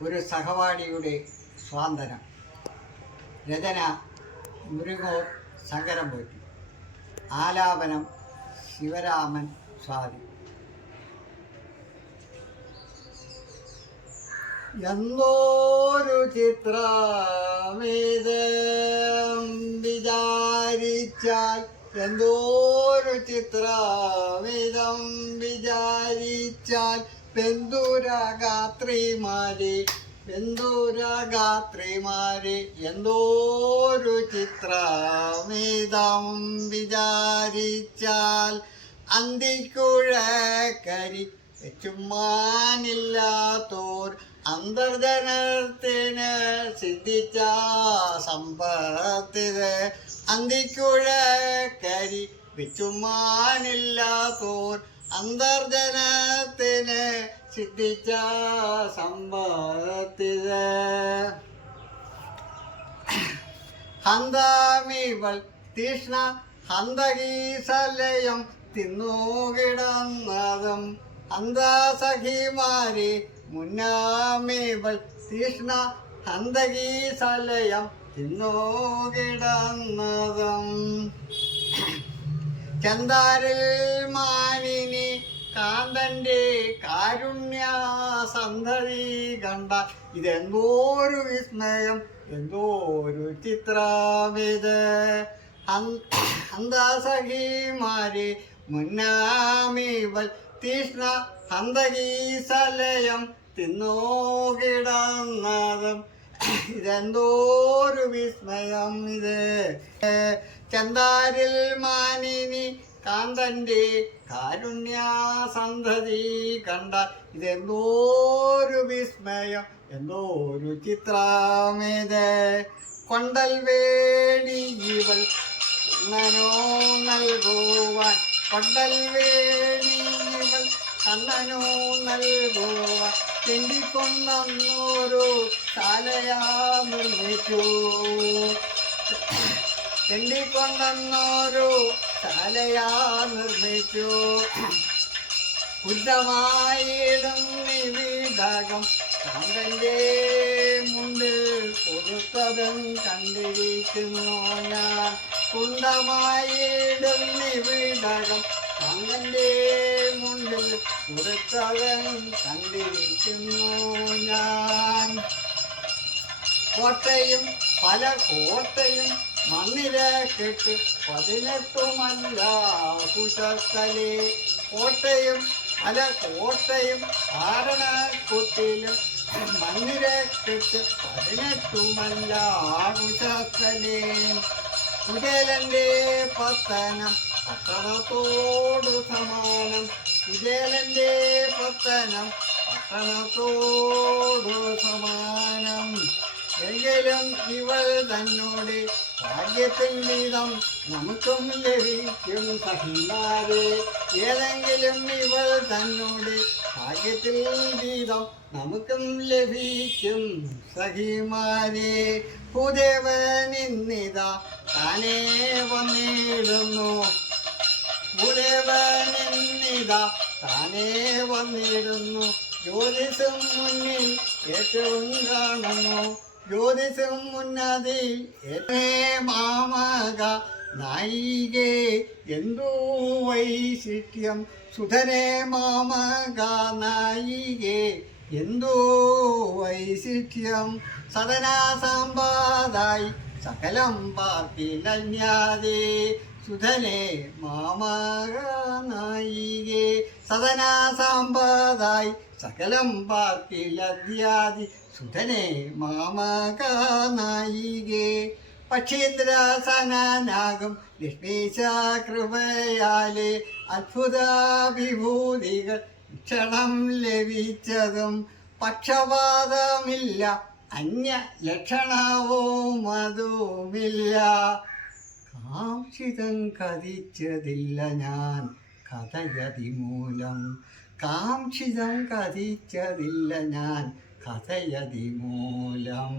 ഒരു സഹപാഠിയുടെ സ്വാന്തനം രചന മുരുകോർ ശങ്കരം പോറ്റി ആലാപനം ശിവരാമൻ സ്വാതി എന്തോരു ചിത്രമേത് വിചാരിച്ചാൽ എന്തോരു ചിത്രമിതം വിചാരിച്ചാൽ പെന്തുരഗാത്രിമാരെ ബന്ധുരാഗാത്രിമാരെ എന്തോരു ചിത്രമിതം വിചാരിച്ചാൽ അന്തിക്കുഴക്കരി ചുമ്മാനില്ലാത്തോർ അന്തർജനത്തിന് സിദ്ധിച്ച സമ്പത്തിത് അന്തിക്കുഴക്കരി വിച്ചുമാനില്ലാത്തോർ അന്തർജനത്തിന് സിദ്ധിച്ച സമ്പത്തിത് ഹന്താമിവൾ തീഷ്ണ ഹന്തകീസലയം തിന്നുകിടന്നതും അന്താസഖിമാരി മുന്നാമിവൾ തീഷ്ണ ഹന്തകീസലയം തിന്നുകിടന്നതും ചന്ദാരിൽ മാനിനി കാന്തന്റെ കാരുണ്യ സന്ധതി കണ്ട ഇതെന്തോരു വിസ്മയം എന്തോരു ചിത്രമിത് അന്താസഖിമാരെ മുന്നാമിവൽ തീഷ്ണ ഹന്തകീസലയം തിന്നോകിടന്നതും ഇതെന്തോരു വിസ്മയം ഇത്. ചന്താരിൽ മാനിനി കാന്തന്റെ കാരുണ്യാസന്ധതി കണ്ട ഇതെന്തോരു വിസ്മയം എന്തോരു ചിത്രമേത് കൊണ്ടൽ വേണി ഇവൾ കണ്ണനോ നൽകുവാൻ. കൊണ്ടൽ വേണി ഇവൾ കണ്ണനോ നൽകുവാൻ. തെണ്ടിക്കൊന്നോരു ശാലയാ നിർമ്മിച്ചു തെണ്ടിക്കൊണ്ടോരു ശാലയാ നിർമ്മിച്ചു. ബുദ്ധമായിടും നിവിടകം കാന്തന്റെ മുണ്ടിൽ കൊടുത്തതും കണ്ടിരിക്കുന്നു ഞാൻ. കുണ്ടമായിടും നിവിടകം കാന്തന്റെ മുണ്ടിൽ കൊടുത്തതും കണ്ടിരിക്കുന്നു ഞാൻ. കോട്ടയും പല കോട്ടയും മണ്ണിര കെട്ട് പതിനെട്ടുമല്ല കുശസ്ഥലേ കോട്ടയും അല്ല കോട്ടയും ആരണക്കുട്ടിലും മണ്ണിര കെട്ട് പതിനെട്ടുമല്ല കുശസ്ഥലേ കുചേലന്റെ പത്തനം പട്ടണത്തോട് സമാനം. കുചേലന്റെ പത്തനം പട്ടണത്തോട് സമാനം. എങ്കിലും ഇവൾ തന്നോട് ഭാഗ്യത്തിൻ നമുക്കും ലഭിക്കും സഹിമാരെ. ഏതെങ്കിലും ഇവൾ തന്നോട് ഭാഗ്യത്തിൽ വീതം നമുക്കും ലഭിക്കും സഹിമാരെ. ഭൂദേവനിന്നിത താനേ വന്നിടുന്നു. ഭൂദേവനിന്നിത താനേ വന്നിടുന്നു. ജ്യോതിഷം മുന്നിൽ ഏറ്റവും കാണുന്നു. ജ്യോതിഷം മുന്നതി ഏ മാമക നായികേ എന്തോ വൈശിഷ്ട്യം. സുധരേ മാമക നായികേ എന്തോ വൈശിഷ്ട്യം. സദനാ സമ്പാദായി സകലം പാർപ്പിലന്യാതെ സുധനെ മാമക നായികേ. സദനാ സമ്പാദായി സകലം പാർപ്പിലദ്യാതി സുധനെ മാമക നായികേ പക്ഷീന്ദ്രാസനാനാകും ലക്ഷ്മീശ കൃപയാലെ അത്ഭുത ക്ഷണം ലഭിച്ചതും പക്ഷപാതമില്ല അന്യ ലക്ഷണവും അതുമില്ല കാംക്ഷിതം കഥിച്ചതില്ല ഞാൻ കഥയതിമൂലം കാംക്ഷിതം കഥിച്ചതില്ല ഞാൻ കഥയതി മൂലം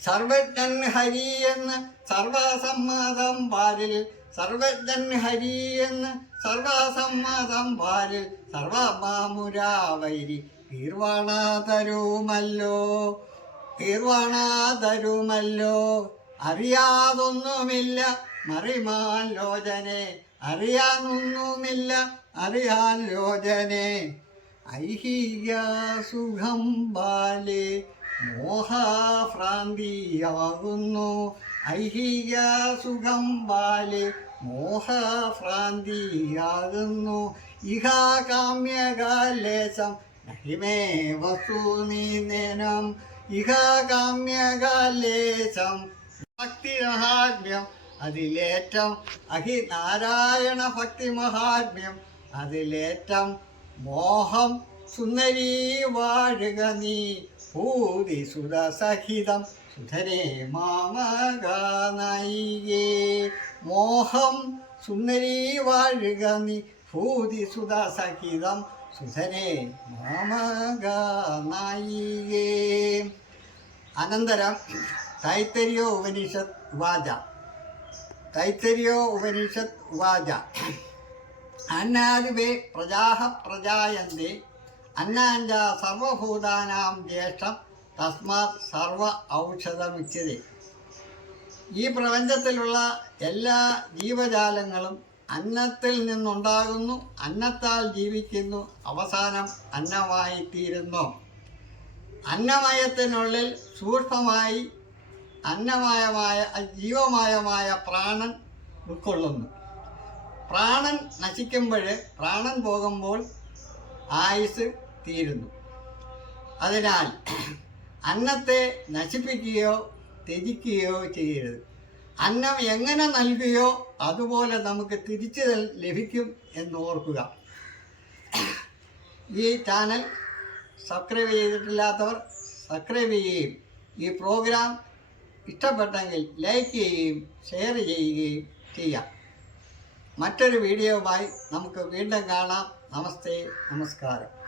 സർവജ്ഞൻ ഹരി എന്ന് സർവസമ്മതം പാലിൽ സർവജ്ഞൻ ഹരി എന്ന് സർവസമ്മതം പാലിൽ സർവമാമുരാവൈരി തീർവാണാതരുമല്ലോ തീർവാണാതരുമല്ലോ. തീർവാണ തരുമല്ലോ അറിയാതൊന്നുമില്ല മറിമാൻ ലോചനെ അറിയാനൊന്നുമില്ല അറിയാൻ ലോചനെ. ഐഹിക സുഖം ബാലെ മോഹാഭ്രാന്തിയാകുന്നു ഐഹിയാസുഖം സുഖം ബാലെ മോഹഭ്രാന്തിയാകുന്നു. ഇഹാ കാമ്യകാലേശം നഹിമേ വസ്തു നീനം. ഇഹാകാമ്യകാലേശം ഭക്തി മഹാത്മ്യം അതിലേറ്റം. അഹി നാരായണ ഭക്തി മഹാത്മ്യം അതിലേറ്റം. മോഹം സുന്ദരീ വാഴുക നീ. ഭൂതി സുതസഹിതം സുധരേ മാമകാനയികേ മോഹം സുന്ദരീ വാഴുക നീ. ഭൂതി സുതസഹിതം സുധരേ മാമകാനയികേ അനന്തരം തൈത്തരിയോ ഉപനിഷത്ത് വാച. തൈത്തരിയോ ഉപനിഷത്ത് വാച. അന്നാദിവേ പ്രജാഹ പ്രജായന്തി. അന്നാഞ്ച സർവഭൂതാനാം ജ്യേഷ്ഠം തസ്മാത് സർവ ഔഷധമിച്ചത് ഈ പ്രപഞ്ചത്തിലുള്ള എല്ലാ ജീവജാലങ്ങളും അന്നത്തിൽ നിന്നുണ്ടാകുന്നു അന്നത്താൽ ജീവിക്കുന്നു അവസാനം അന്നമായി തീരുന്നു അന്നമയത്തിനുള്ളിൽ സൂക്ഷ്മമായി അന്നമയമായ ജീവമയമായ പ്രാണൻ ഉൾക്കൊള്ളുന്നു. പ്രാണൻ നശിക്കുമ്പോൾ പ്രാണൻ പോകുമ്പോൾ ആയുസ് തീരുന്നു. അതിനാൽ അന്നത്തെ നശിപ്പിക്കുകയോ ത്യജിക്കുകയോ ചെയ്യരുത്. അന്നം എങ്ങനെ നൽകുകയോ അതുപോലെ നമുക്ക് തിരിച്ചു ലഭിക്കും എന്ന് ഓർക്കുക ഈ ചാനൽ സബ്സ്ക്രൈബ് ചെയ്തിട്ടില്ലാത്തവർ സബ്സ്ക്രൈബ് ചെയ്യുകയും ഈ പ്രോഗ്രാം ഇഷ്ടപ്പെട്ടെങ്കിൽ ലൈക്ക് ചെയ്യുകയും ഷെയർ ചെയ്യുകയും ചെയ്യാം. മറ്റൊരു വീഡിയോയുമായി നമുക്ക് വീണ്ടും കാണാം. നമസ്തേ നമസ്കാരം.